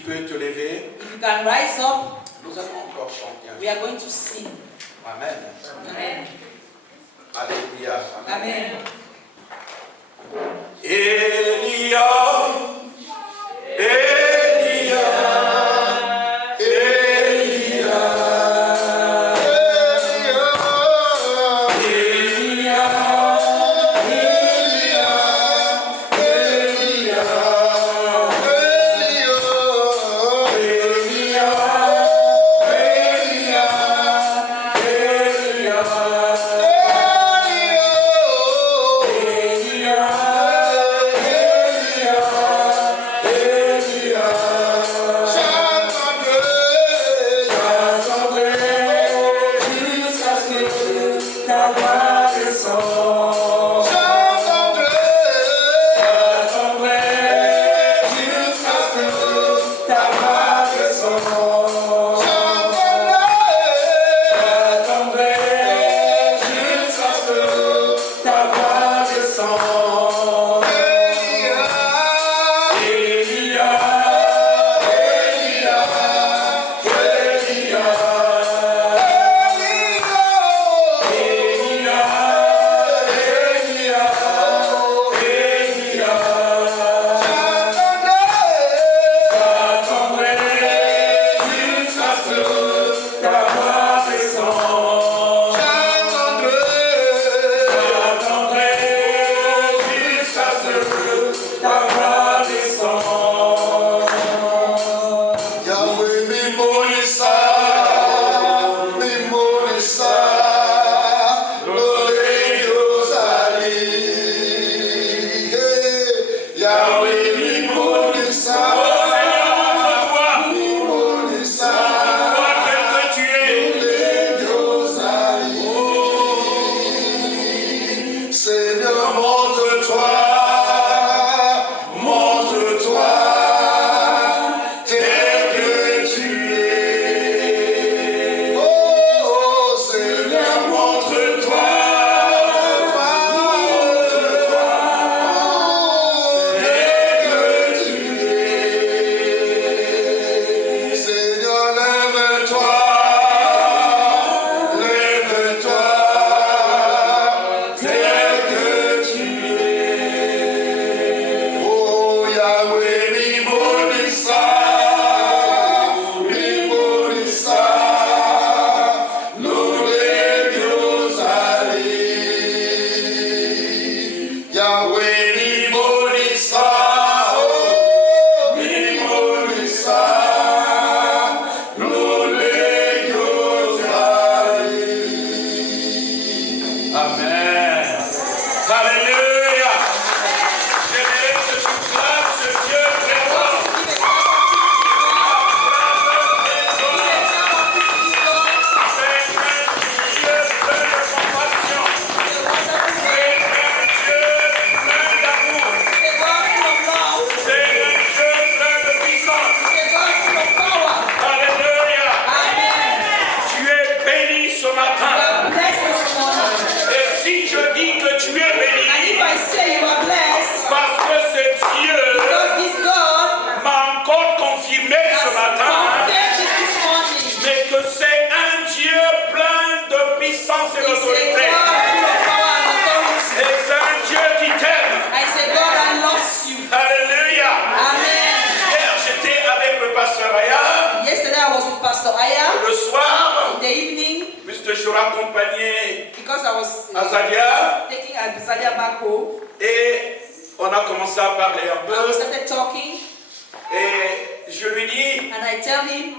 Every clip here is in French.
peux te lever. If you can rise up, Nous allons encore chanter. we are going to sing. Amen. Amen. Alléluia. Amen. Elia, Elia, Elia, Azalia. Taking Azalia back home. Et on a commencé à parler un peu. And we started talking. Et je lui dis. And I tell him.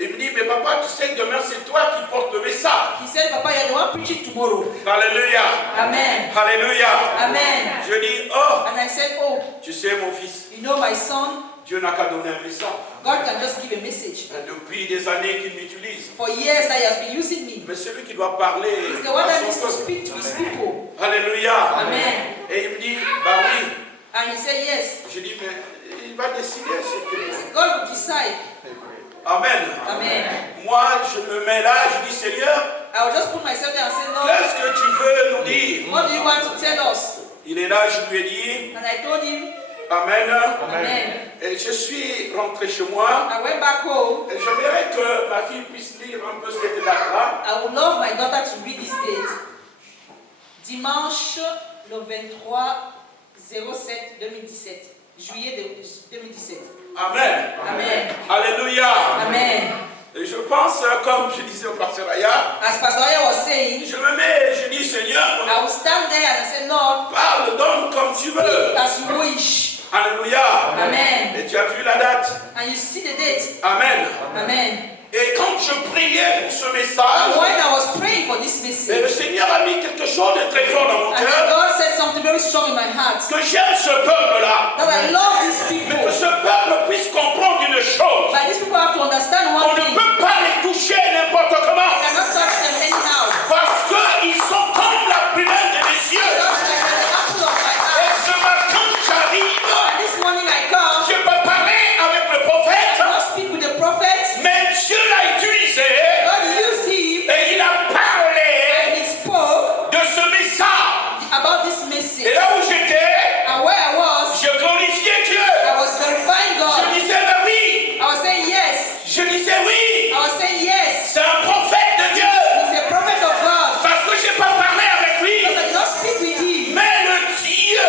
Il me dit, mais papa, tu sais que demain c'est toi qui portes le message. He said, Papa, you're the one preaching tomorrow. Alléluia. Amen. Alléluia. Amen. Je dis, oh. And I said, oh. Tu sais, mon fils. You know, my son. Dieu n'a qu'à donner un message. God can just give a message. Depuis des années qu'il m'utilise. For years I have been using me. Mais celui qui doit parler. He's the one that needs to speak to his people. Alléluia. Amen. Et il me dit, bah oui. And he said yes. Je dis, mais il va décider ce qu'il veut. God will decide. Amen. Amen. Moi, je me mets là, je dis, Seigneur, I will just put myself there and say, Lord, qu'est-ce que tu veux nous dire? what do you want to tell us? Il est là, je lui ai dit, And I told him, Amen. Amen. Et Et je suis rentré chez moi. I went back home. Et j'aimerais que ma fille puisse lire un peu cette date-là. I would love my daughter to read this date. Dimanche le 23/07/2017. Juillet 2017. Amen. Amen. Alléluia. Amen. Et je pense, comme je disais au pasteur Aya, As Pastor Aya was saying, je me mets, je dis Seigneur, I will stand there and I say, Lord, parle, donne comme tu veux. as you wish. Alléluia. Amen. Et tu as vu la date. And you see the date. Amen. Amen. Et quand je priais pour ce And message, when I was praying for this et le message, Seigneur a mis quelque chose de très fort dans mon and then cœur, God said something very strong in my heart, que j'aime ce peuple-là. that I love these Mais que people. ce peuple puisse comprendre une chose. But these people have to understand On one ne thing. peut pas les toucher n'importe comment. I cannot touch them anyhow. Parce qu'ils sont comme la prunelle de mes yeux. Just like the apple of my Et eye. ce matin, j'arrive. And this morning I come, Je peux parler avec le prophète. I not speak with the prophet. Mais Dieu l'a utilisé. God used him Et il a parlé and he spoke de ce message. about this Et message. là où j'étais, And where I was, je glorifiais Dieu. I was glorifying Je God. disais, mais oui. I was saying yes. Je disais oui. I was saying yes. C'est un prophète de Dieu. He's a prophet of God. Parce que je n'ai pas parlé avec lui. Because I did not speak with him. Mais le Dieu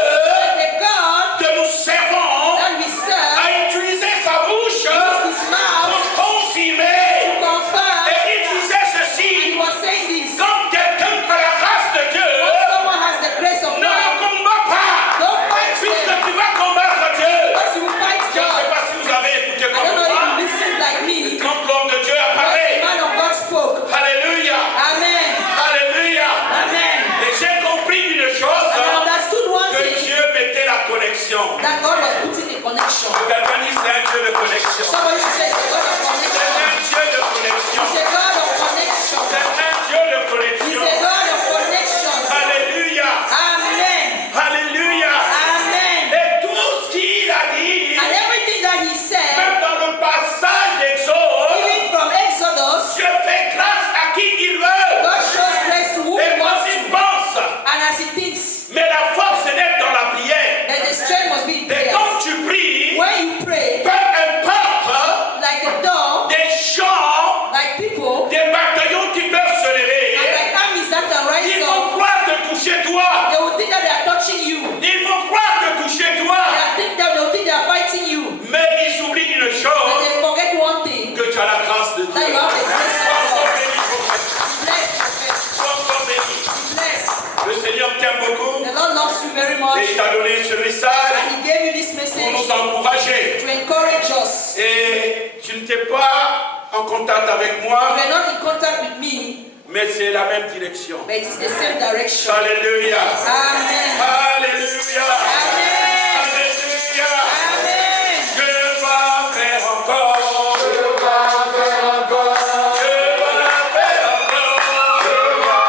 The God que nous servons that we serve a utilisé sa bouche used his mouth pour confirmer. to confirm. Et il disait And he ceci. was saying this. Quand quelqu'un a la grâce de Dieu, When someone has the grace of ne le God, combat pas. don't fight Puisque them. tu vas combattre Dieu. Because you will fight Je ne sais God. pas si vous avez écouté I don't comme know if you moi. listened like me. Quand l'homme de Dieu a But the parlé. man of God spoke. Alléluia. Amen. Alléluia. Amen. Et j'ai compris une And I chose. understood one Que thing. Dieu mettait la connexion. That God was putting a connection. Quelqu'un dit c'est un Dieu de connexion. Somebody said it's a God of C'est connection. un Dieu de connexion. It's a God of connection. C'est un Dieu de It's connexion. a God of connection. Alléluia. Amen. Alléluia. Amen. Et tout ce qu'il a dit, And everything that he said, même dans le passage d'Exode, even from Exodus, Dieu fait grâce à qui il veut. God shows grace to whom Et he quand wants il to. pense, And as he thinks, mais la force est d'être dans la prière. that the strength must be in Et prayer. quand tu pries, When you pray, peu importe, like a dog, des chants, like people, des bataillons qui peuvent se and lever, like armies that can rise ils up, vont croire te toucher toi. they will think that they are touching you. Ils vont croire te toucher toi. They will think they are fighting you. Mais ils oublient une But chose, they forget one thing, que tu as la grâce de that Dieu. you have the grace Sois of encore God. béni, prophète. Bless, prophet. Sois encore béni. Bless. Le Seigneur t'aime beaucoup The Lord loves you very et much. il t'a donné ce message And he gave you this pour message nous encourager. to encourage us. Et tu n'étais pas en contact avec You moi, are not in contact with me, mais c'est la même direction. but it is the same direction. Alléluia. Amen. Alléluia. Amen. Alléluia. Amen. Dieu va faire encore. Dieu va faire encore. Dieu va faire encore.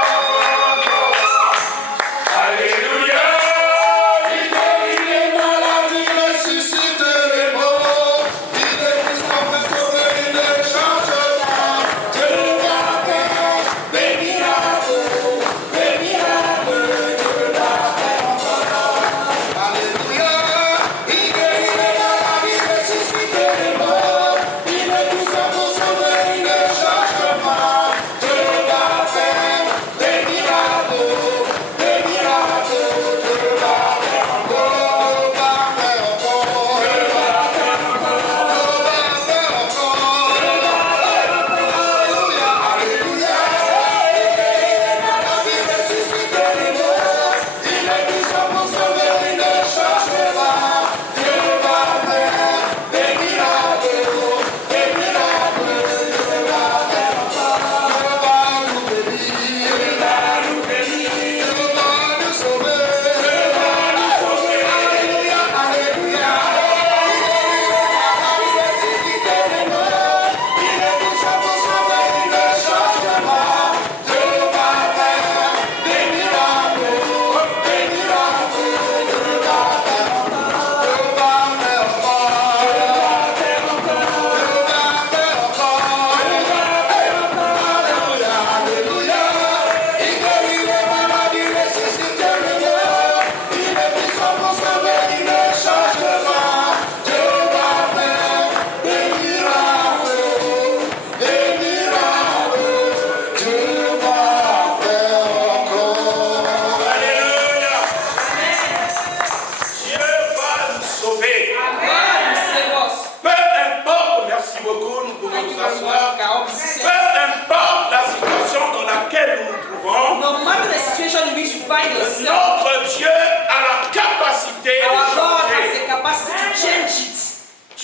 Alléluia. Il guérit les malades, il ressuscite les morts, il délivre sans sauver, il ne change pas. Dieu va faire des miracles, Dieu va faire encore.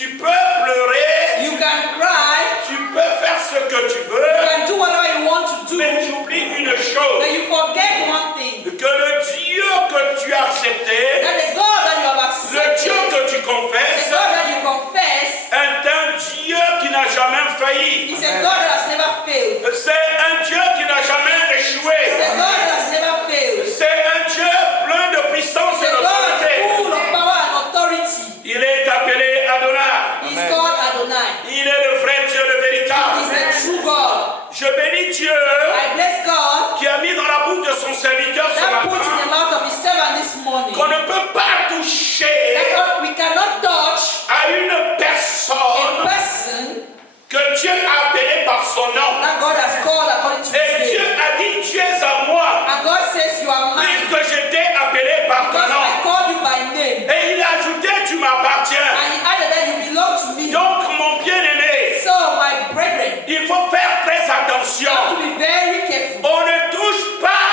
Tu peux pleurer, You can cry. tu peux faire ce que tu You veux, can do whatever you want to do. mais tu oublies une But chose, you forget one thing. que le Dieu que tu as accepté, That the God that you have le Dieu accepted, que tu the confesses, God that you confess, est un Dieu qui n'a jamais failli. is a God that has never failed. C'est un Dieu qui n'a jamais It's échoué. a God that has never failed. C'est un Dieu plein de puissance It's et a God d'autorité. full of power and authority. Il est appelé Adonai. He is called Adonai. Il est le vrai Dieu, le He véritable. is a true God. Je bénis Dieu I bless God qui a mis dans la bouche de son serviteur ce that put in matin the mouth of his servant this morning qu'on ne peut pas toucher that we cannot touch à une a personne person que Dieu a appelée par son nom. that God has called according to Et his Dieu name. a dit, tu es à moi, And God says you are mine puisque je t'ai appelé par ton because I nom. called you by name. Et il a ajouté, tu m'appartiens. And he added that you belong to me. Donc, mon bien-aimé, So, my brethren, il faut faire très you have attention. to be very careful. On ne touche pas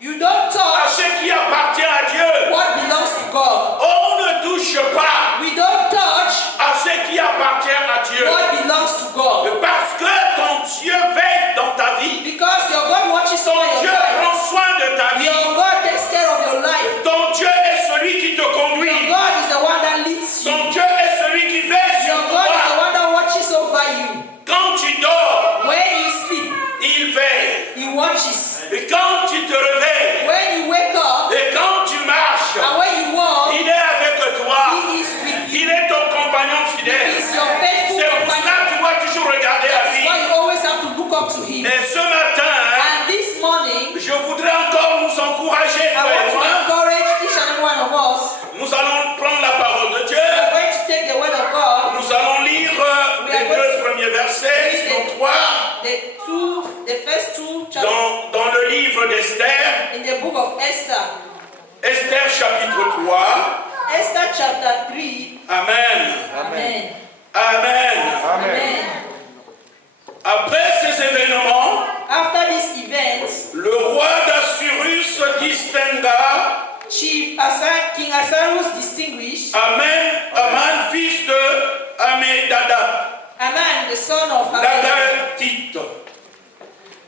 You don't à touch ce qui appartient à Dieu. what belongs to God. On ne touche pas We don't touch à ce qui appartient à Dieu. what belongs to God. Parce que ton Dieu veille dans ta vie. Because your God watches Ton over Dieu your life. prend soin de ta vie. Your God takes care of your life. Ton Dieu est celui qui te Your conduit. God is the one that leads you. Ton Dieu est celui qui veille Your sur God is the toi. one that watches over you. Quand tu dors, When you sleep, il veille. He watches. Et quand tu te réveilles, When you wake up et quand tu marches, and when you walk, il est avec toi. He is with you. Il est ton compagnon He fidèle. is your faithful C'est pour companion. cela que tu dois toujours regarder à That's why lui. you always have to look up to Him. Et ce matin, And this morning, je voudrais encore nous encourager, I toi want et to moi. encourage each and every one of us. Nous allons prendre la parole de Dieu. We are going to take the word of God, Nous allons lire les deux premiers versets, sinon trois, the first two chapters dans le livre d'Esther. in the book of Esther. Esther chapitre 3. Esther chapter 3. Amen. Amen. Amen. Amen. Après ces événements, After these events, le roi d'Assyrus distingua King Ahasuerus distinguished Aman, fils de Ammédatha, Aman, the son of Haman. l'Agatite.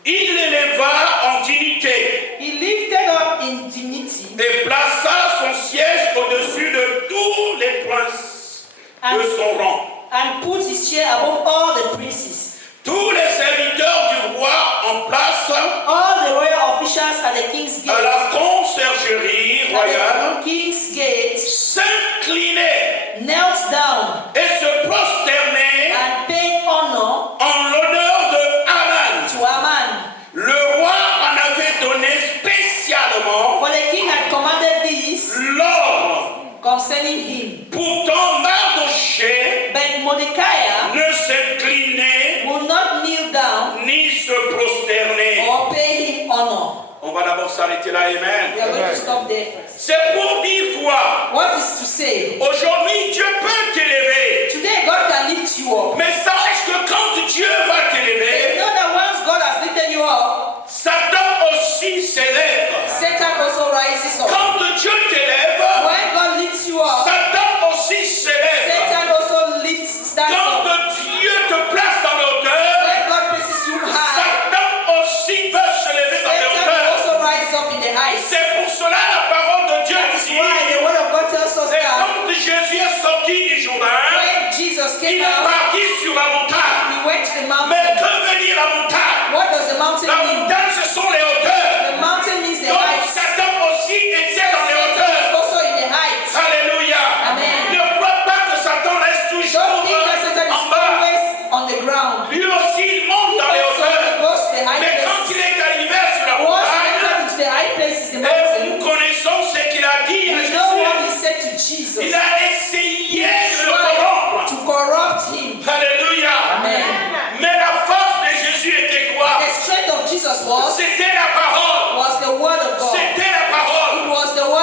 Il l'éleva en dignité He lifted up in dignity et plaça son siège au-dessus de tous les princes de son rang. and put his chair above all the princes. Tous les serviteurs du roi en place All the royal officials at the king's à gate, la conciergerie royale at the king's gate, s'inclinaient knelt down et se prosternaient and paid honor en l'honneur de Haman. to Haman. Le roi en avait donné spécialement For the king had commanded this l'ordre. concerning him. Pourtant, Mardochée But Mordecai ne s'inclinait will not kneel down ni se prosterner. or pay him honor. On va d'abord s'arrêter là, We amen. are going to stop there first. C'est pour dire quoi? What is to say? Aujourd'hui, Dieu peut t'élever. Today God can lift you up. Mais sache que quand Dieu va You t'élever, know that once God has lifted you up, Satan aussi s'élève. Satan also rises up. Quand Dieu t'élève, When God lifts you up, Satan aussi s'élève. Satan also stands Quand up. Dieu te place dans l'auteur, When God places you high, Satan aussi veut se lever dans Satan l'auteur. also rises up in the heights. C'est pour cela la parole de Dieu That is dit. why the word of God tells us Et that quand Jésus est sorti du Jourdain, when Jesus il came est out, parti sur la montagne. he went to the Mais mountain. que veut dire la montagne? What does the mountain La mean? montagne, ce sont les hauteurs. The mountain means the Donc heights. Satan aussi était dans les Satan hauteurs. is also in the heights. Alléluia. Amen. Ne crois pas que Satan reste Don't toujours think that Satan en is bas. always on the ground. Lui aussi, il monte He dans les also hauteurs. goes to the high Mais quand places. il est arrivé sur la Once he montagne, entered into the high places, the et mountain, nous connaissons ce qu'il a dit à we know what Jésus. he said to Jesus. Il a essayé de le Tried corrompre. to corrupt him. Alléluia. Amen. Mais la force de Jésus était quoi? The strength of Jesus was C'était la parole. the word of God. C'était la parole. It was the word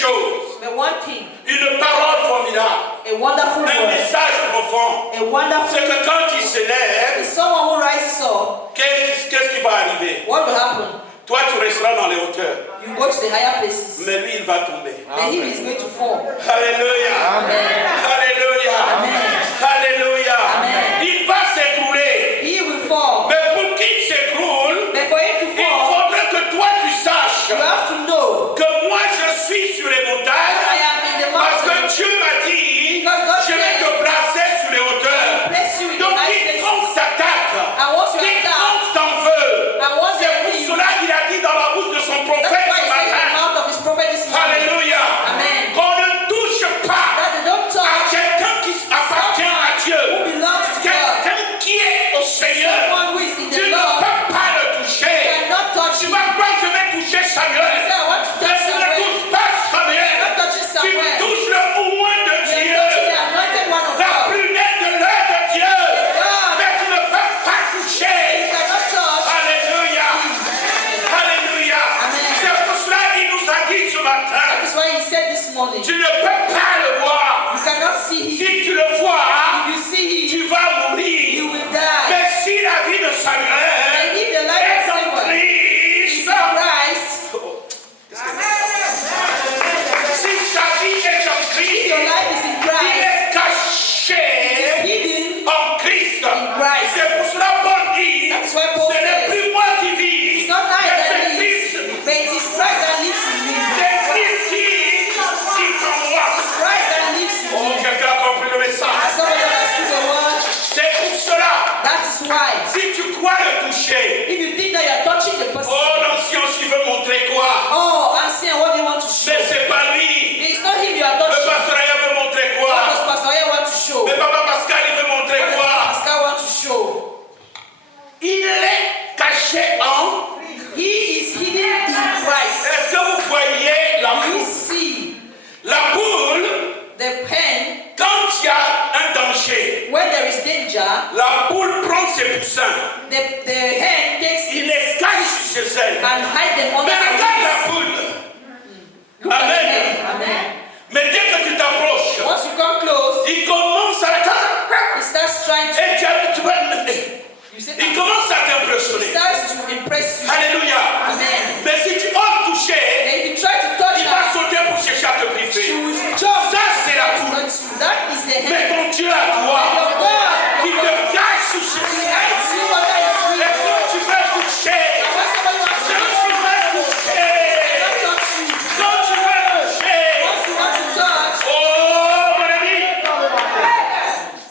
chose, But one thing, une parole formidable, a wonderful un word, message profond, a wonderful c'est que quand il se lève, is someone who rises up. qu'est-ce qui va arriver? What will happen? Toi, tu resteras dans les hauteurs, You go to the higher places. mais lui, il va tomber. Then he is going to fall. Alléluia. Amen. Alléluia. Amen. Alléluia. Amen. Il va s'écrouler. He will fall. Mais pour qu'il s'écroule, But for him to il fall, faudrait que toi tu saches you have to know que moi je suis sur les I montagnes am in the parce mountain. que Dieu m'a dit Because God je vais said, te placer sur les hauteurs. place you in the Donc high places. quiconque t'attaque, And once you attack, quiconque t'en veut, and once c'est they pour leave, cela qu'il a dit dans la bouche de son that's prophète why ce he said in the matin. mouth of his prophet this morning, Alléluia. Amen. Qu'on ne touche pas that they don't à touch quelqu'un qui appartient à Dieu, who belongs to God. quelqu'un qui est au Seigneur. Someone who is in Tu the ne Lord peux pas le toucher. cannot touch Tu him. vas croire que je vais toucher You Samuel. say, I want to Mais touch tu ne Samuel. touches pas Samuel. You're not touching Tu Samuel. touches le oint de You're Dieu. touching the anointed one of La God. prunelle de l'œil de Dieu. God. Mais tu ne peux pas You toucher. cannot touch. Alléluia. Alléluia. Amen. C'est pour cela qu'il nous a dit ce matin. That is why he said this morning, Tu ne peux pas le voir. you cannot see him. Si tu le vois, If you see him, tu vas you mourir. will die. Mais si la vie de Samuel And if the life est of en Samuel is Christ, in Christ, si sa vie est en if Christ, your life is in il Christ, est caché hidden, en Christ. Christ. C'est pour cela Paul dit, That is why Paul ce n'est says, plus moi qui vis, it's not I mais that c'est lives, Christ. but it is Christ that lives in me. C'est Christ qui en moi. Christ that lives in Oh, me. quelqu'un a compris le message. Somebody understood the word. C'est pour cela, That is why. si tu crois le toucher, If you think that you are touching the person, oh, l'ancien aussi veut montrer quoi? oh, ancien, what do you want to show? Mais c'est pas lui. It's not him you are Le touching. pasteur Aya veut montrer What quoi? does Pastor Aya want to show? Mais Papa Pascal, il veut montrer What does quoi? Pascal want to show? Il est caché en. He is hidden in Christ. Est-ce que vous voyez la You poule? see La poule, the pen, quand il y a un danger, when there is danger, la poule prend ses poussins. the hen takes Il it les cache chez elle. and hide them under Mais the regarde la leaves. poule. Look at the Amen. hen. Amen. Mais dès que tu t'approches, Once you come close, il commence à la it starts trying to. et tu vois, You say, il commence à it t'impressionner. starts to impress you. Alléluia. Amen. Mais si tu oses toucher, And if you try to touch il va her, sauter pour chercher à te she griffer. will jump. Ça, c'est la poule. That is the Mais hen. ton Dieu à toi, Your God, qui te cache sous He ses hides you under His et wings. quand tu veux toucher, And when somebody wants to quand touch tu you, veux they toucher, don't touch you. quand tu veux toucher, Once you want to touch, oh mon ami,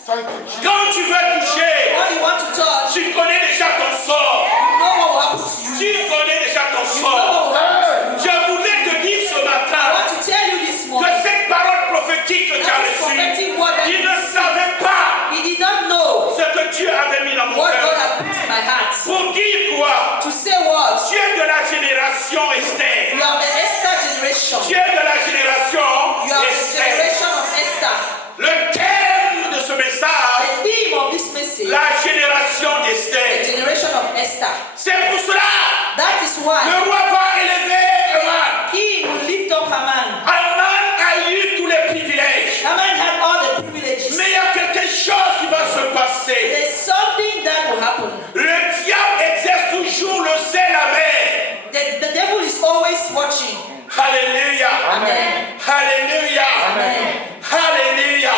Thank you, Jesus. quand tu veux toucher, what you want to touch, tu connais déjà ton sort. you know what will happen to you. Tu connais déjà ton You know sort. what will happen to you. Je voulais te dire ce I matin want to tell you this que morning, cette parole prophétique que tu as that is reçue, prophetic word that il ne savait pas he did not know ce que Dieu avait mis dans mon what God cœur. had put in my heart. Pour dire quoi? To say what? Tu es de la génération Esther. You are the Esther generation. Tu es de la génération You are the Esther. generation of Esther. Le thème de ce message, The theme of this message, la génération the d'Esther. generation of Esther. C'est pour cela, That is why le roi va élever Haman. he will lift up Haman. Haman a eu tous les privilèges. Haman had all the privileges. Mais il y a quelque chose qui va se passer. There's something that will happen. Le diable exerce toujours le zèle amer. The devil is always watching. Alléluia. Amen. Alléluia. Amen. Alléluia.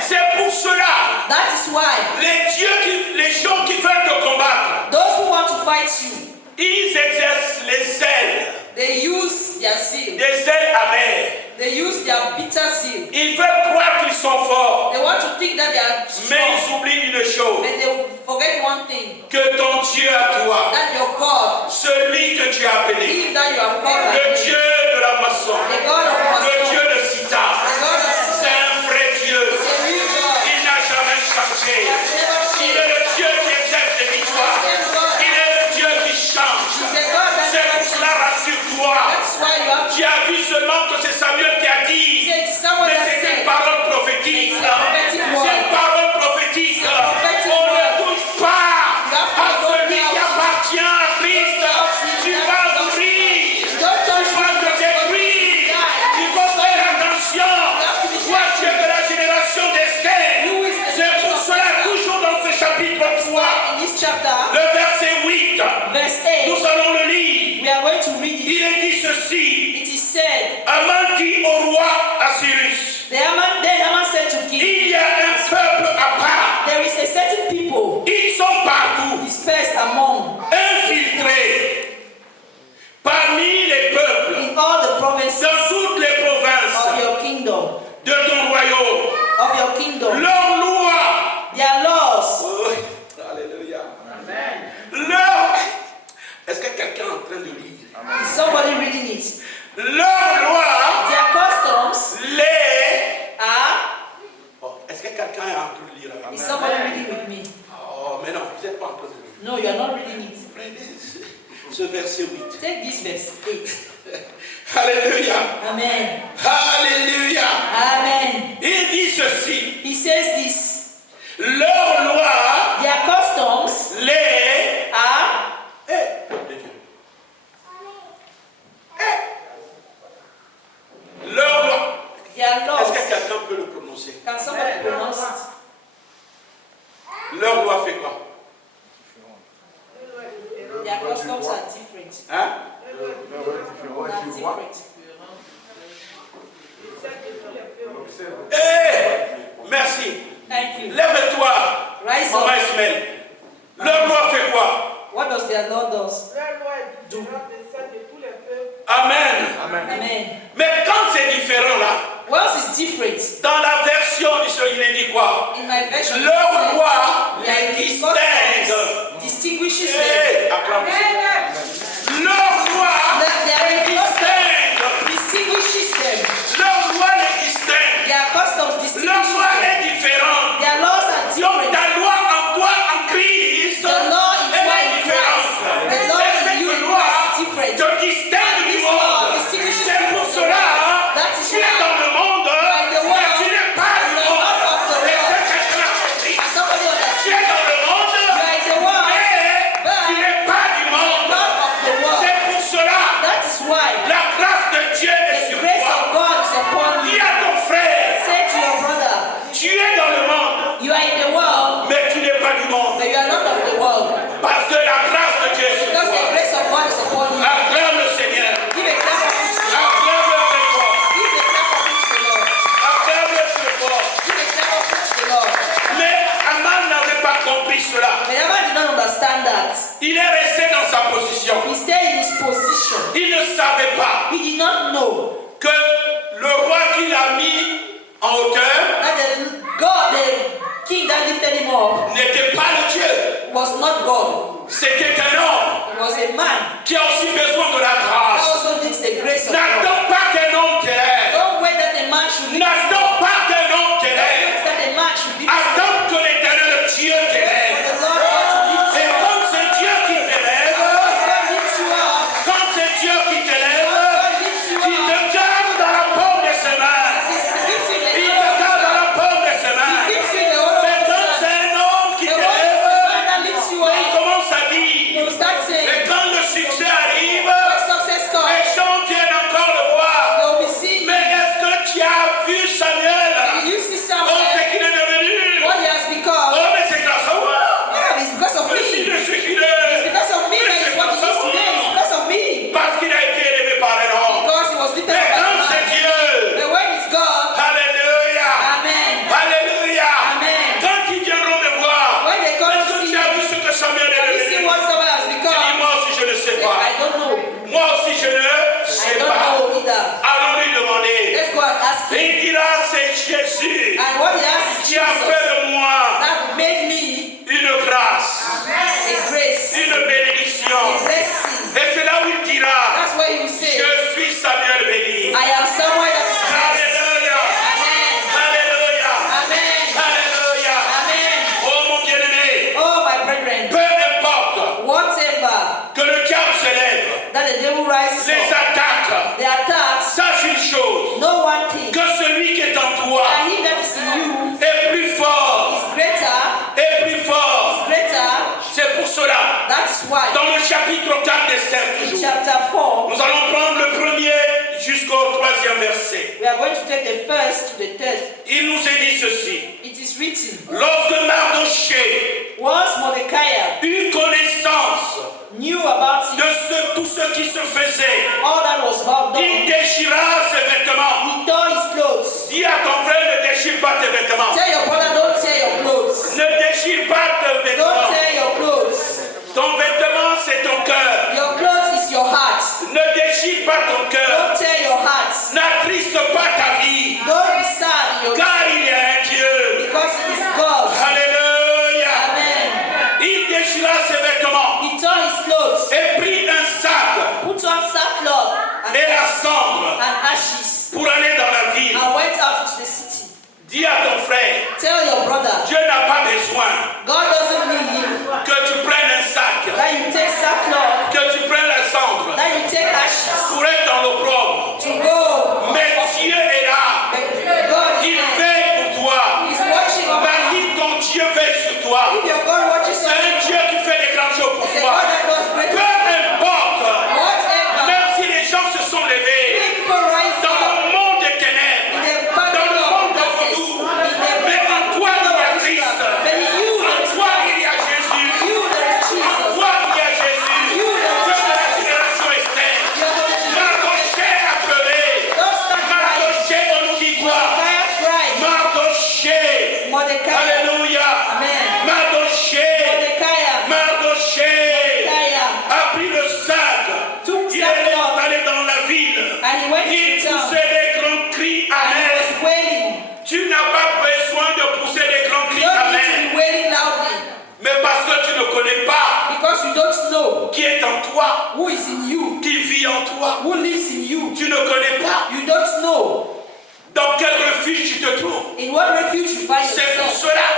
C'est pour cela, That is why les gens qui veulent te combattre, those who want to fight you, ils exercent les zèles, they use their zeal. des zèles amers. They use their bitter zeal. Ils veulent croire qu'ils sont forts, They want to think that they are mais ils strong. oublient une chose, And they forget one thing. que ton Dieu à toi, That your God, celui que tu as appelé, he that you have called, le Dieu de la moisson, the God of le us, Dieu de Sita, the God of c'est un vrai Dieu. the real God. Il n'a jamais changé. Il est le Dieu qui exerce les victoires. Il est le Dieu qui change. He's a God that C'est pour never cela, changes. rassure-toi. That's why you have to Tu as vu seulement que c'est Samuel qui a dit. say to someone Mais that c'est une said, parole prophétique. It's a prophetic word. C'est une parole prophétique. It's a prophetic On ne word. touche pas You have to à go celui down. qui appartient à Christ. Tu vas mourir. don't touch Tu vas te détruire. Aman dit au roi Assyrus, Then Haman said to King, il y a un peuple à part. there is a certain people Ils sont partout, dispersed among, infiltrés parmi les peuples, in all the provinces dans toutes les of provinces your kingdom, de ton royaume. of your kingdom. Leur loi, Their laws. oh, alléluia. Leur, est-ce que quelqu'un est en train de lire? Is somebody reading it? Leur loi, Their customs les. are. Oh, est-ce que quelqu'un est en train de lire? Is somebody reading with me? Oh, mais non, vous n'êtes pas en train de lire. No, you are not reading it. Prenez ce verset 8. Take this verse 8. Alléluia. Amen. Alléluia. Amen. Il dit ceci. He says this. Leur loi, Their customs les. are. peuple de Dieu. Leur loi. Their Est-ce laws. que quelqu'un peut le prononcer? Can somebody pronounce it? Leur loi fait quoi? Their customs are different. Hein? Are different. Merci. Thank you. Lève-toi, Rise Maman up. Ismaël. Leur loi fait quoi? What does their law does? Amen. Amen. Mais quand c'est différent là, What else is different? dans la version du Seigneur, il est dit quoi? In my version, Leur it loi says, les their distingue. customs distinguishes them. Acclame. Leur loi Their les distingue. distinguishes them. Leur loi les distingue. Their customs Leur distinguishes loi them. est différente. Their laws are Donc different. ta loi en toi, en Christ, The law is elle why est in différente. Christ. The law Et in cette you in loi Christ is different. te distingue du This law monde. distinguishes C'est you pour from the cela, world. That is tu es why dans le monde, in the mais world, tu n'es pas du you are monde. not of the Et world. c'est quelqu'un a compris. And somebody Tu understands. es dans le monde, You are in the world, mais tu n'es pas du monde. not of the world. C'est pour cela, That is why la grâce de Dieu est the sur grace of toi. God is upon Dis you. à ton frère, Say to your brother, tu es dans le monde, you are in the world, mais tu n'es pas du monde. but you are not of the world. Parce que la grâce de Dieu est sur Because the toi. grace of God is upon you. Acclame le Seigneur. Give a clap of praise to the Lord. Acclame le Seigneur. Give a clap of praise to the Lord. Acclame le Seigneur. Give a clap of praise to the Lord. Mais Aman n'avait pas compris cela. But Haman did not understand that. Il est resté dans sa position. He stayed in his position. Il ne savait pas He did not know que le roi qu'il a mis en hauteur that the king that lifted him up n'était pas le Dieu. was not God. C'était un homme It was a man qui a aussi besoin de la that grâce. also needs the grace of God. N'attends pas qu'un homme t'élève. Don't wait that a man should lift you up. N'attends pas qu'un homme Don't t'élève. wait that a man should lift you up. Attends que l'éternel Dieu For t'élève. the Lord God to lift Et you up. comme c'est Dieu qui t'élève, God lifts you up. comme c'est Dieu qui t'élève, God lifts you il te up. garde dans la paume de ses mains. He lifts you in the Il te hollow of garde his dans hand. la paume de ses He mains. lifts you in the hollow of Mais his quand hand. c'est un homme qui The one is the man t'élève, that lifts you mais il up. commence à He dire, will start saying, et quand le succès arrive, when success les comes, gens viennent encore le voir. they will be seeing Mais you. est-ce que tu as vu Samuel? Did you see Oh, Samuel? c'est qu'il est devenu. What he has become? Oh, mais c'est grâce à moi. Yeah, it's because of Mais si me. je suis qu'il It's est. because of me that he's what he is today. It's because of me. Parce qu'il a été élevé par un homme. Because he was lifted Mais up by quand a c'est man. Dieu. But when it's God, Alléluia. Amen. Alléluia. Amen. Quand ils viendront me voir, When they come est-ce to que see tu as you, vu ce que Samuel est you see devenu? what Samuel has Tu dis, become. moi aussi je ne sais Say, pas. I don't know. Moi aussi je ne I sais don't pas. know either. Allons lui demander. Let's go and ask Et him. il dira, c'est Jésus And what he has is qui a fait Jesus de moi that made me une grâce, a grace, une bénédiction. a blessing. Et c'est là où il dira, That's why he will say, je suis Samuel béni. I am someone that is blessed. Alléluia. Amen. Alléluia. Amen. Alléluia. Amen. Oh mon bien-aimé, Oh, my brethren, peu importe whatever que le diable s'élève, that the devil rises les up, attaques, the attacks, sache une chose, know one thing, que celui qui est en toi that he that is in you est plus fort, is greater, est plus fort. greater. C'est pour cela, That's why dans le chapitre 4 d'Esther in toujours, chapter 4, nous allons prendre le premier jusqu'au 3e verset. we are going to take the first to the third. Il nous est dit ceci. It is written, Lorsque Mardochée once Mordecai eut connaissance knew about de it, tout ce qui se faisait, all that was about il done, déchira ses and ashes pour aller dans la ville. and went out to the city. Dis à ton frère, Tell your brother, Dieu n'a pas besoin God doesn't need you. que tu prennes un sac, That you take sackcloth, que tu prennes la cendre that you take ashes pour être dans l'opprobre. to go. Mais Dieu est là. But God Il is there. veille pour toi. He's watching over Par you. qui ton Dieu veille sur toi. If your God watches C'est over un you, Dieu qui fait des grandes choses pour it's a toi. God that does great Peu things. importe, Whatever. même si les gens se sont levés People rise dans up le monde des ténèbres, in the dans le monde de darkness, vaudou, in the mais en toi il y a Christ. But in you, En there is toi Christ. il y a Jésus. You, there is En Jesus. toi il y a Jésus. Que de la génération Esther. Mardoché a pleuré. Don't start crying. Mardoché on nous dit quoi? Fire cry. Mardoché. Mordecai. Alléluia. Amen. Mardoché. Mordecai. Mardoché Mordecai. a pris le sac. Took Il est sackcloth. allé dans la ville. And he went Il to town. poussait des grands cris And he amers. was wailing. Tu n'as pas besoin de pousser des grands You cris don't need to amers. be wailing loudly. Mais parce que tu ne connais pas Because you don't know qui est en toi, who is in you, qui vit en toi. who lives in you. Tu ne connais pas You don't know dans quel refuge tu te trouves. in what refuge you find C'est pour yourself. cela.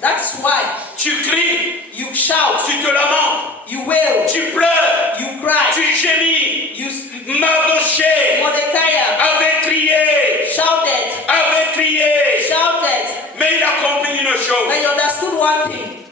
That's why Tu cries, you shout, tu te lamentes, you wail, tu pleures, you cry, tu gémis. you Mardoché Mordecai avait crié, shouted, mais il a compris une chose, but he understood one thing,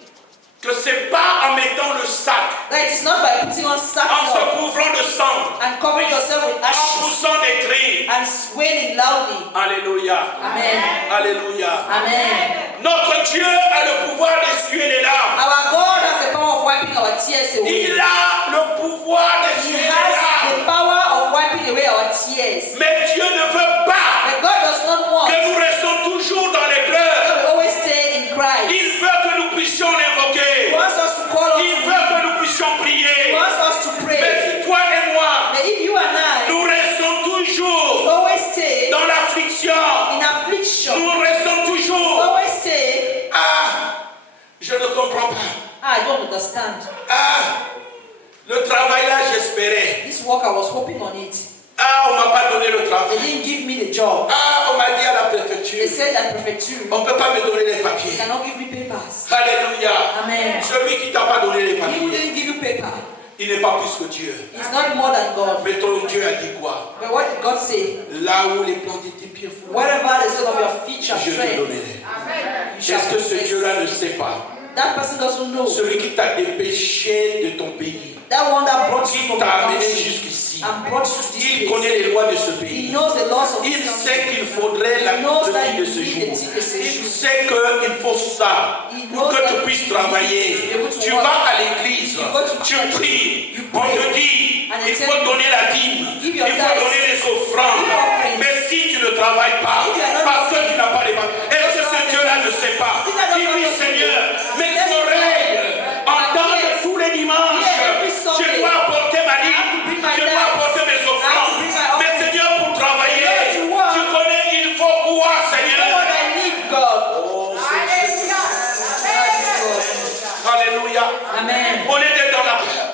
que c'est pas en mettant le sac, that it's not by putting on en sackcloth se couvrant de sang, and covering yourself with en ashes poussant des cris. and wailing loudly. Alléluia, Amen. alléluia. Amen. Notre Dieu a le pouvoir d'essuyer les larmes. Our God has the power of wiping our tears away. Il a le pouvoir He d'essuyer les has larmes. the power of wiping away our tears. Mais Dieu ne veut pas But God does not want que nous restons toujours dans les pleurs. that we always stay in Christ. Il veut que nous puissions He l'invoquer. wants us to call on Il Him. veut que nous puissions He prier. wants us to Mais pray. si toi et moi, But if you and I nous restons toujours always stay dans l'affliction, in affliction, nous restons toujours. always say, Je ne comprends pas. I don't understand. Le travail là, j'espérais. This work, I was hoping on it. On m'a pas donné le They travail. didn't give me the job. On m'a dit à la They préfecture, said at prefecture, on ne peut pas me donner les they papiers. cannot give me papers. Alléluia. Amen. Celui qui t'a pas donné les He who papiers, didn't give you paper, il n'est pas plus que Dieu. he's not more than God. Mais ton Dieu a dit quoi? But what did God say? Là où les plans de tes pieds font, Wherever the sole of your feet shall je te tread, donnerai. you shall Est-ce que ce possess. Dieu-là ne sait pas? That person doesn't know. Celui qui t'a dépêché de ton pays, That one that brought you qui from t'a the amené country jusqu'ici, and brought you to this il place. connaît les lois de ce He pays. knows the laws of Il this country. sait qu'il faudrait la He knows that petite de you ce need jour. the ticket de ce Il jour. sait qu'il faut ça He pour knows que tu that puisses you travailler. need to be able to Tu work. vas à l'église, You go to tu church. pries, You on pray. te dit, And il they faut tell you, donner la dîme, give il your faut tithes. donner les offrandes. Give offerings. Mais si tu ne travailles pas, If you are not parce que working, tu n'as pas les mains, est-ce que ce Dieu-là ne sait pas? He doesn't Dis-lui, know. Seigneur, mes Let me oreilles entendent ears tous les dimanches. hear every Je Sunday. dois apporter ma I have to dîme, bring my je dois tithes. apporter mes I have to offrandes. bring my Mais offerings. Seigneur, pour travailler, In order to work, tu connais, il faut quoi, You know Seigneur? what I need, God. Oh, c'est Dieu. God. Alléluia. Amen. Au lieu d'être dans la peur,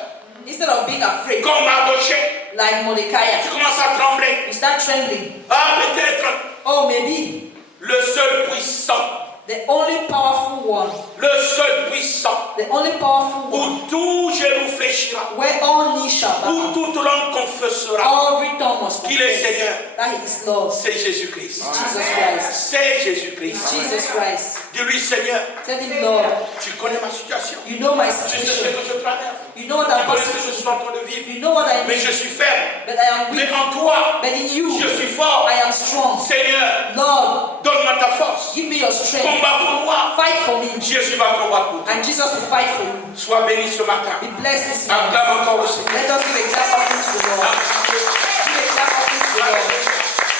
Instead of being afraid, comme Mardoché, like Mordecai, tu commences à trembler. you start trembling. Peut-être Oh, maybe le seul puissant, the only powerful one, le seul puissant, the only powerful one, où tout genou fléchira, where all knees shall où bow, toute langue confessera every tongue must qu'il est confess Seigneur, that He is Lord. c'est Jésus-Christ. Jesus Christ. C'est Jésus-Christ. Jesus Christ. Dis-lui, Seigneur, Tell Him, Lord, tu connais ma situation. you know my Tu sais ce situation. que je traverse. You know what Tu I'm connais ce passing que je through. suis en train de vivre. You know what I Mais need. je suis faible. But I am Mais weak. en toi, But in you, je suis fort. I am strong. Seigneur, Lord, donne-moi ta force. give me your strength. Combat pour moi. Fight for me. Jésus va combattre pour toi. And Jesus will fight for you. Sois béni ce matin. Be blessed this morning. Acclame encore le Seigneur. Let us give a clap offering to the Lord. Give a clap offering to the Lord.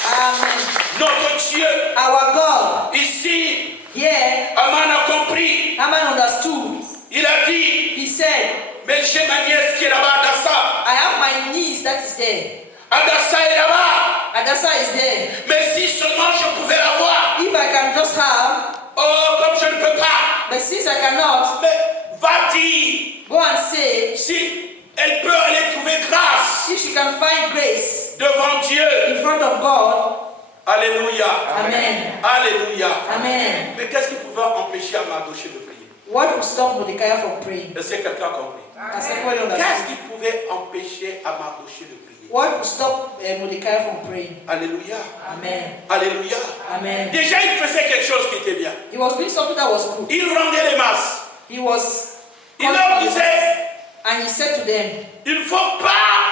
Amen. Notre Dieu, Our God, ici, here, Aman a compris. Haman understood. Il a dit, He said, mais j'ai ma nièce qui est là-bas, Adassa. I have my niece that is there. Adassa est là-bas. Adassa is there. Mais si seulement je pouvais la voir. If I can just have, Oh, comme je ne peux pas. but since I cannot, Mais va dire, go and say, si elle peut aller trouver grâce if she can find grace devant Dieu. in front front of God. Alléluia. Amen. Alléluia. Amen. Mais qu'est-ce qui pouvait empêcher Mardochée de prier? What would stop Mordecai from praying? Est-ce que quelqu'un a compris? Has everybody Qu'est-ce understood? qui pouvait empêcher Mardochée de prier? What would stop Mordecai from praying? Alléluia. Amen. Alléluia. Amen. Déjà, il faisait quelque chose qui était bien. He was doing something that was good. Il rendait les masses. He was Il leur disait, and he said to them, il ne faut pas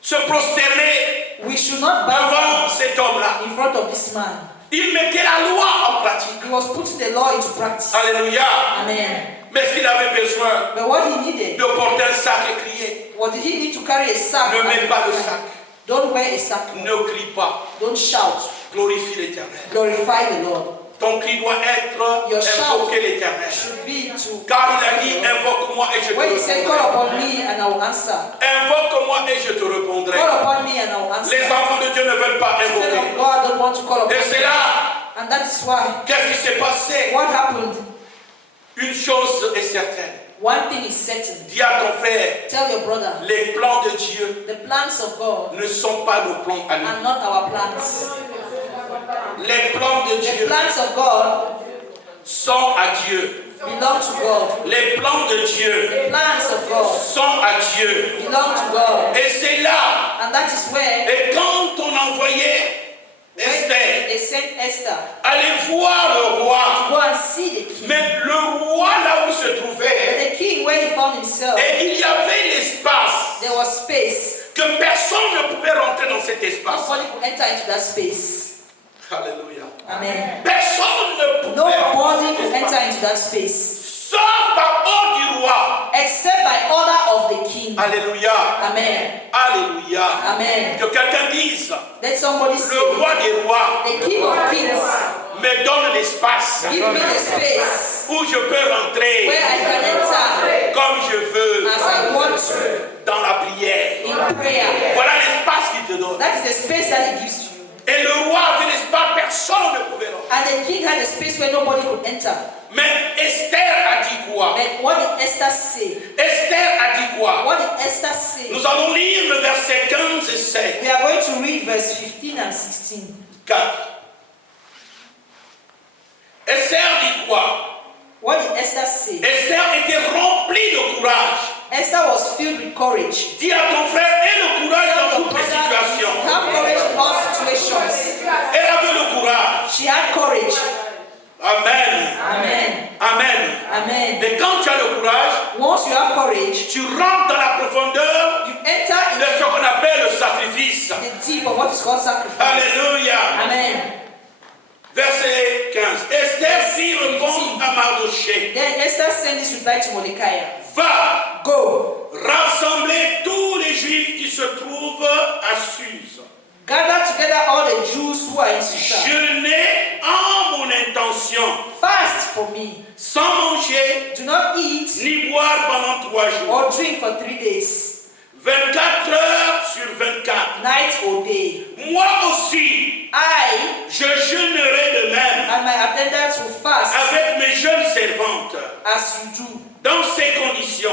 se prosterner we should not bow devant down cet homme-là. in front of this man. Il mettait la loi en pratique. He was putting the law into practice. Alléluia. Amen. Mais est-ce qu'il avait besoin But what he needed, de porter un sac et crier? what did he need to carry a sack? Ne mets and pas le cry? sac. Don't wear a sack. Ne crie pas. Don't shout. Glorifie l'Éternel. Glorify the Lord. Ton cri doit être Your shout invoquer l'Éternel. should be to. Car il a dit, invoque-moi et je te When he said, call répondrai. upon me and I will answer. Invoque-moi et je te répondrai. Call upon me and I will answer. Les enfants de Dieu ne veulent pas Children invoquer. of God don't want to call upon Et c'est me. là, And that is why. qu'est-ce qui s'est passé? What happened? Une chose est certaine. One thing is certain. Dis à ton frère, Tell your brother, les plans de Dieu the plans of God ne sont pas nos plans à nous. are not our plans. Les plans de The Dieu plans of God sont à Dieu. belong to God. Les plans de Dieu The plans of God sont à Dieu. belong to God. Et c'est là. And that is where Et quand on envoyait when Esther they sent Esther aller voir le roi, to go and see the king. mais le roi là où il se trouvait, The king, where he found himself, et il y avait l'espace there was space. que personne ne pouvait rentrer dans cet espace. Nobody could enter into that space. Alléluia. Amen. Personne ne pouvait Nobody could enter into that space sauf par ordre du roi. except by order of the king. Alléluia. Amen. Alléluia. Amen. Que quelqu'un dise, Let somebody say, le roi des rois the king of kings, me donne l'espace give me the space où je peux rentrer where I can enter comme je veux as I want to dans la prière. in prayer. Voilà l'espace qu'il te donne. That is the space that he gives to you. Et le roi avait l'espace, personne ne pouvait rentrer. And the king had a space where nobody could enter. Mais Esther a dit quoi? But what did Esther say? Esther a dit quoi? What did Esther say? Nous allons lire le verset 15 et 16. We are going to read verse 15 and 16. 4. Esther dit quoi? What did Esther say? Esther était remplie de courage. Esther was filled with courage. Dis à ton frère, aie le courage Tell dans your toutes les brother, situations. have courage in all situations. Elle avait le courage. She had courage. Amen. Amen. Amen. Amen. Et quand tu as le courage, Once you have courage, tu rentres dans la profondeur you enter de ce into qu'on appelle le sacrifice. the deep of what is called sacrifice. Alléluia. Amen. Verset 15. Esther fit répondre à Mardochée. Then Esther sent this reply to Mordecai. Va, Go, rassembler tous les Juifs qui se trouvent à Suse. gather together all the Jews who are in Susa. Jeûnez en mon intention, Fast for me. sans manger Do not eat ni boire pendant 3 jours. or drink for 3 days, 24 heures sur 24. night or day. Moi aussi, I je jeûnerai de même and my attendants will fast avec mes jeunes servantes. as you do. Dans ces conditions,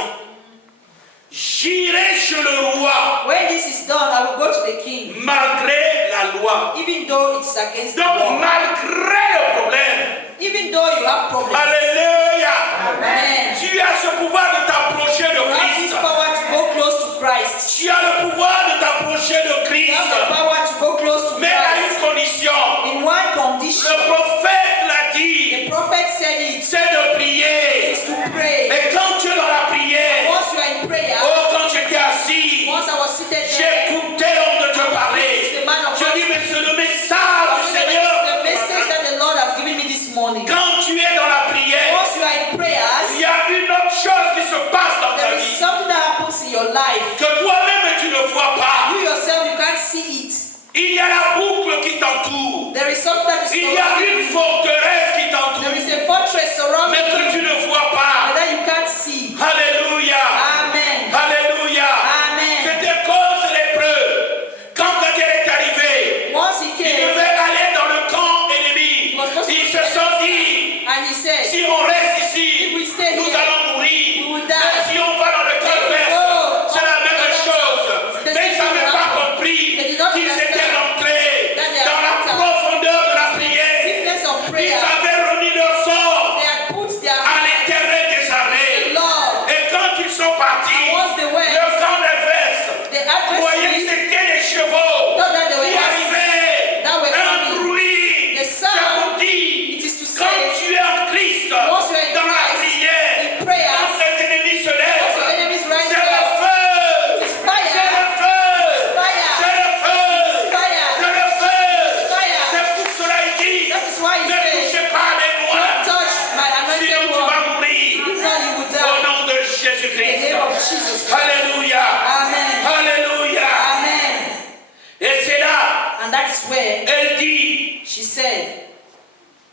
j'irai chez le roi When this is done, I will go to the king, malgré la loi. even though it's against the Donc, law. malgré le problème, Even though you have problems. alléluia, Amen. tu as ce pouvoir de t'approcher de You have this Christ. power to go close to Christ. Tu as le pouvoir de t'approcher de You Christ. have the power to go close to Mais à Christ. une condition, In one condition, le prophète l'a dit, the prophet said it c'est de prier. is to pray. Et quand tu es dans la prière, Once you are in prayer, oh, quand j'étais assis, once I was seated j'ai there, écouté l'homme de Dieu parler. the man of Je God, dis, mais c'est le message du Seigneur. the message that the Lord has given me this morning. Quand tu es dans la prière, Once you are in il prayers, y a une autre chose qui se passe dans ta there is vie something that happens in your life. que toi-même tu ne vois pas. You yourself, you can't see it. Il y a la boucle qui t'entoure. There is something that is Il y a surrounding une you. forteresse qui There t'entoure, is a fortress surrounding mais que you tu ne vois pas. that you can't see. Alléluia. Amen. Alléluia. Amen. C'était cause l'épreuve. Quand la guerre est arrivée, Once he ils came devaient aller dans le camp ennemi. Ils se sont dit, and he said, si on reste ici, if we stay nous here, allons mourir. we will die. Mais si on va dans le camp adverse, c'est la même chose. Mais ils n'avaient pas compris qu'ils étaient rentrés that is where Elle dit, she said,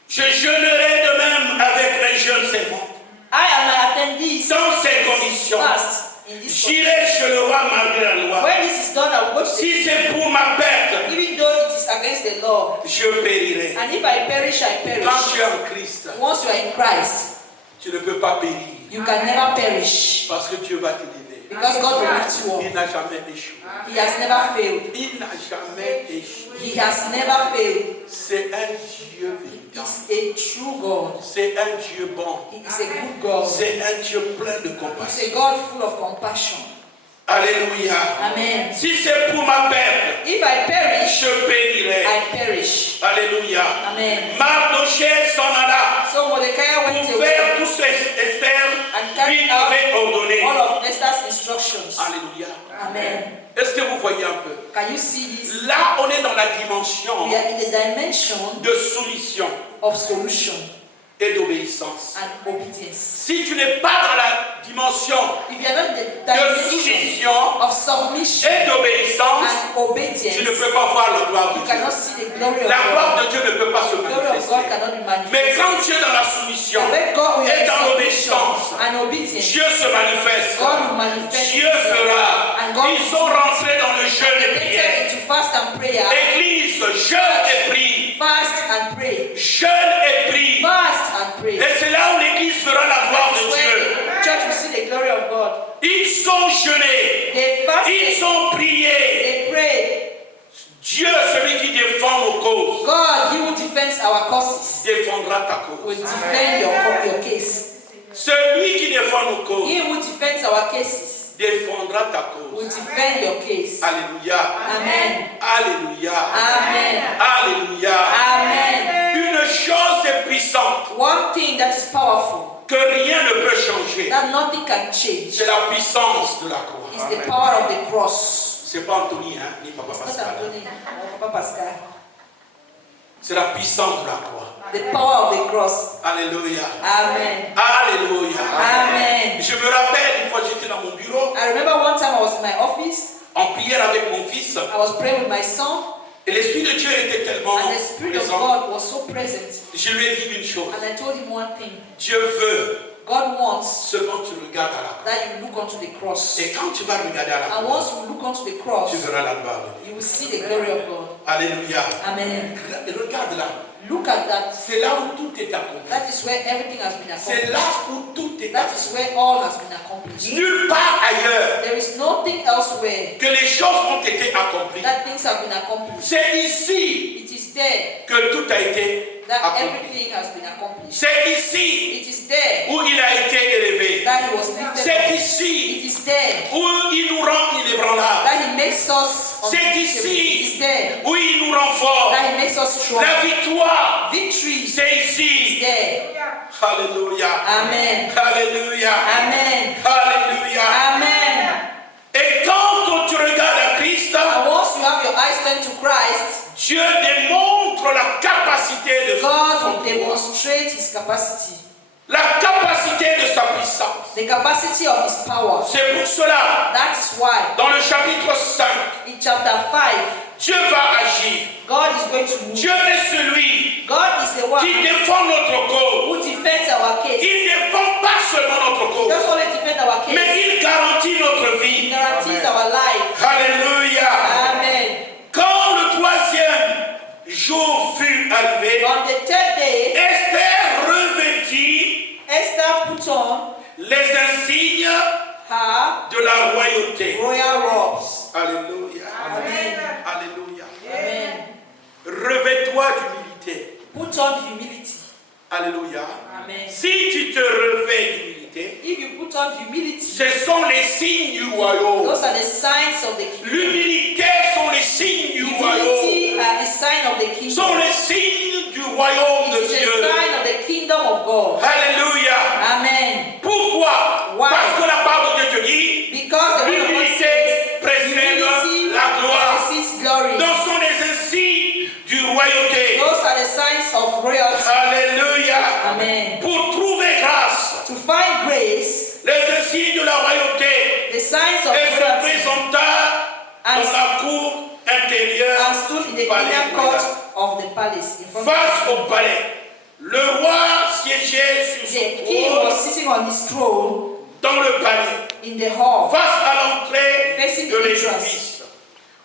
je jeûnerai de même avec mes jeunes servantes. I and my attendees Dans ces conditions, fast in this condition. j'irai chez le roi malgré la loi. When this is done, I will go to Si c'est pour ma perte, even though it is against the law. je périrai. And if I perish, I perish. Quand tu es en Christ, Once you are in Christ, tu ne peux pas périr. you can never perish. Parce que Dieu va t'élever. Because God will lift you Il up. n'a jamais échoué. He has never failed. Il n'a jamais échoué. He has never failed. C'est un Dieu véritable. He is a true God. C'est un Dieu bon. He is a good God. C'est un Dieu plein de He is compassion. a God full of compassion. Alléluia. Amen. Si c'est pour ma perte, If I perish, je périrai. I perish. Alléluia. Amen. Mardochée s'en alla So Mordecai went pour away faire tout ce qu'Esther and lui carried out avait ordonné. all of Esther's instructions. Alléluia. Amen. Est-ce que vous voyez un peu? Can you see this? Là, on est dans la dimension We are in the dimension de soumission of solution et d'obéissance. and obedience. Si tu n'es pas dans la dimension If you are not in the de dimension soumission of submission et d'obéissance, and obedience, tu ne peux pas voir la gloire de you Dieu. cannot see the glory of La gloire God. de Dieu ne peut pas se The glory of God manifester. cannot be Mais manifested. quand tu es dans la soumission When God will et have dans submission l'obéissance, and obedience, Dieu se manifeste. God will manifest Dieu himself. fera. And God Ils sont rentrés dans le jeûne et will prière. enter into fast and prayer. Église, jeûne et prie. Fast and pray. Jeûne et prie. Fast and pray. Et c'est là où l'Église verra la gloire That's de where Dieu. the church will see the glory of God. Ils ont jeûné. They fasted. Ils ont prié. They prayed. Dieu, celui qui défend nos causes, God, He will defend our causes. défendra ta Will cause. defend your case. Celui qui défend nos causes, He will defend our cases. défendra ta Will cause. defend your case. Alléluia. Amen. Alléluia. Amen. Alléluia. Amen. Une chose est puissante One thing that is powerful, que rien ne peut changer. that nothing can change, C'est la puissance de la croix. is the power of the cross. C'est pas Anthony, hein, ni Papa It's not Pascal. Anthony or Papa Pascal. C'est la puissance de la croix. The power of the cross. Alléluia. Amen. Alléluia. Amen. Je me rappelle une fois j'étais dans mon bureau I remember one time I was in my office. en prière avec mon fils I was praying with my son, et l'Esprit de Dieu était tellement and the Spirit of présent. God was so present. Je lui ai dit une chose. And I told him one thing. Dieu veut God wants seulement tu regardes à la croix. that you look onto the cross. Et quand tu vas regarder à la And croix, once you look onto the cross, tu verras la gloire de Dieu. you will see the glory of God. Alléluia. Amen. Regarde là. Look at that. C'est là où tout est accompli. That is where everything has been C'est accomplished. là où tout est That accompli. is where all has been accomplished. Nulle part ailleurs There is nothing elsewhere que les choses ont été accomplies. that things have been accomplished. C'est ici It is there que tout a été that accompli. everything has been accomplished. C'est ici It is there où il a été élevé. that He was lifted C'est up. ici It is there où il nous rend inébranlables. that He makes us C'est unteachable. ici It is there où il nous rend forts. that He makes us strong. La victoire, Victory c'est is ici. there. Alléluia. Amen. Alléluia. Amen. Alléluia. Amen. Et quand tu regardes à Christ, And once you have your eyes turned to Christ, Dieu démontre la capacité de God will son pouvoir, demonstrate His capacity, la capacité de sa puissance. the capacity of His power. C'est pour cela, That is why dans le chapitre 5, in chapter 5, Dieu va agir. God is going to move. Dieu est celui God is the one qui défend notre cause. who defends our case. Il ne défend pas seulement notre He cause, doesn't only defend our case, mais il garantit notre He vie. guarantees our life. Alléluia. Amen. Quand le troisième jour fut arrivé, On the third day, Esther revêtit Esther put on les insignes her de la royauté. royal robes. Alléluia. Amen. Alléluia. Amen. Revêt-toi d'humilité. Put on humility. Alléluia. Amen. Si tu te revêts d'humilité, If you put on humility, ce sont les signes du royaume. those are the signs of the kingdom. L'humilité sont les signes du royaume. Humility are the sign of the kingdom. Sont les signes du royaume de It is Dieu. a sign of the kingdom of God. Alléluia. Amen. Pourquoi? Why? Parce que la parole de Dieu te dit, Because the word of God l'humilité says, précède humility la gloire. precedes glory. Donc sont les insignes du royauté. Those are the signs of royalty. Alléluia. Amen. Pour trouver grâce, To find grace, les insignes de la royauté, the signs of elle se royalty, présenta dans la cour intérieure and stood in the du palais inner court of the palace. In front face of au palais. Le roi siégeait sur the son king trône was sitting on his throne dans le palais, in the hall. face à l'entrée Facing de the l'édifice.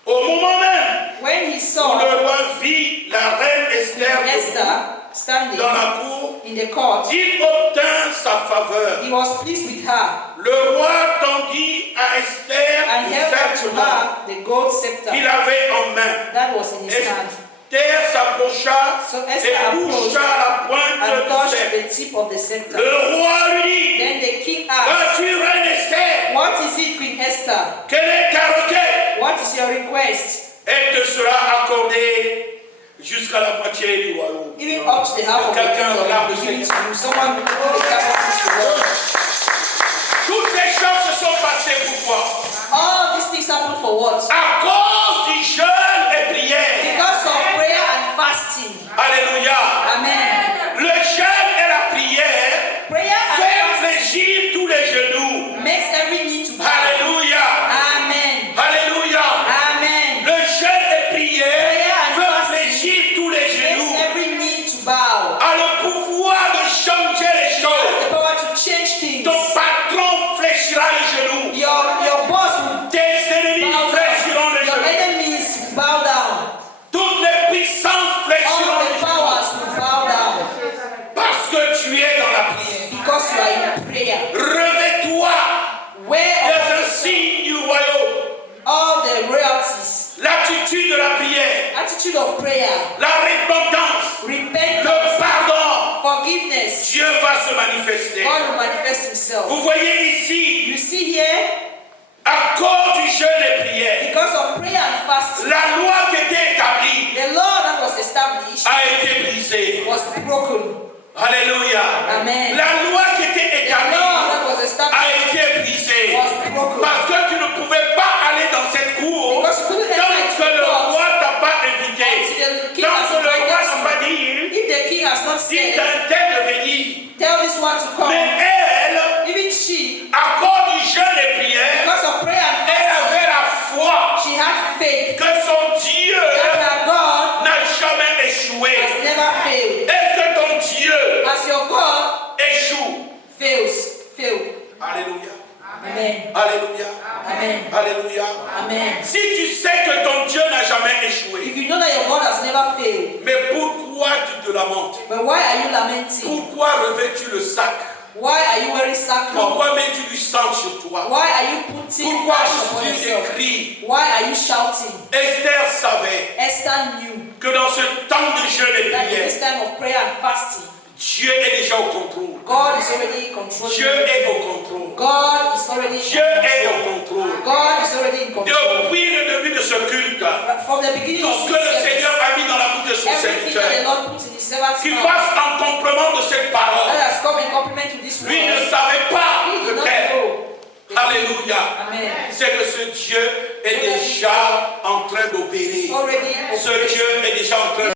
Au moment même When he où saw le roi vit la reine Esther Esther standing dans la cour, in the court, il obtint sa faveur. he was pleased with her Le roi tendit à Esther and held out to exactement her the gold scepter qu'il avait en main. that was in his hand. Esther s'approcha So et Esther approached toucha la pointe and du touched sceptre. the tip of the scepter. Le roi lui dit, Then the king asked, vas-tu, reine Esther, what is it, Queen Esther? quelle est ta requête? What is your request? Elle te sera accordée jusqu'à la moitié du royaume. Even up to the half of the Quelqu'un kingdom, regarde le give it Seigneur. to you. Someone will give the captains to God. Toutes ces choses se sont passées pourquoi? All these things happen for what? À cause du jeûne et prière. Because of prayer and fasting. Alléluia. Amen. Le jeûne et la prière Prayer and fait fasting fléchir tous les genoux. makes every need to bow. Alléluia. Amen. Alléluia. Amen. Le jeûne et prière Prayer and fait fasting fléchir tous les makes genoux. every need to bow. A le pouvoir de changer les Has choses. the power to change things. Ton patron fléchira les genoux. Your boss will Tes ennemis bow fléchiront down. les Your genoux. enemies will bow down. Toutes les puissances fléchiront All les the genoux. powers will bow down. Parce que tu es dans la prière. Because you are in prayer. Revêt-toi Where des un signe du royaume. all the royalties, L'attitude de la prière. attitude of prayer, La repentance. repentance, Le pardon. forgiveness, Dieu va se manifester. God will manifest himself. Vous voyez ici, You see here, à cause du jeûne et prière, because of prayer and fasting, la loi qui était établie the law that was established a été brisée. was broken. Alléluia. Amen. La loi qui était The établie law that was a established été brisée. was broken. Parce que tu ne pouvais pas aller dans cette cour Because you couldn't tant enter que into le court roi t'a pas invité. until the king Tant has que le roi invited n'a you. pas dit, If the king has not il said, t'intègre de venir. tell this one to come. Mais elle, Even she, à cause du jeûne et prière, because of prayer and elle fasting, avait la foi she had faith que son Dieu that her God n'a jamais échoué. has never failed. Est-ce que ton Dieu As your God échoue? failed. Alléluia. Amen. Alléluia. Amen. Alléluia. Amen. Si tu sais que ton Dieu n'a jamais échoué, If you know that your God has never failed, mais pourquoi tu te lamentes? but why are you lamenting? Pourquoi revêts-tu le sac? Why are you wearing sackcloth? Pourquoi mets-tu du sang sur toi? Why are you putting Pourquoi ash upon tu yourself? cries? Why are you shouting? Esther savait Esther knew que dans ce temps de jeûne et that in prière, this time of prayer and fasting, Dieu est déjà au contrôle. God is already in control. Dieu est au contrôle. God is already Dieu est in au control. contrôle. God is already in control. Depuis le début de ce culte, From the beginning tout of ce this que le service, Seigneur a mis dans la bouche de son everything that the serviteur, Lord put in his servant's qui mouth, passe en complément de cette parole, that has come in compliment to this lui ne word, savait pas he did not lequel. know. Alléluia. Amen. C'est que ce Dieu est déjà en train d'opérer. Already Ce Dieu est déjà en train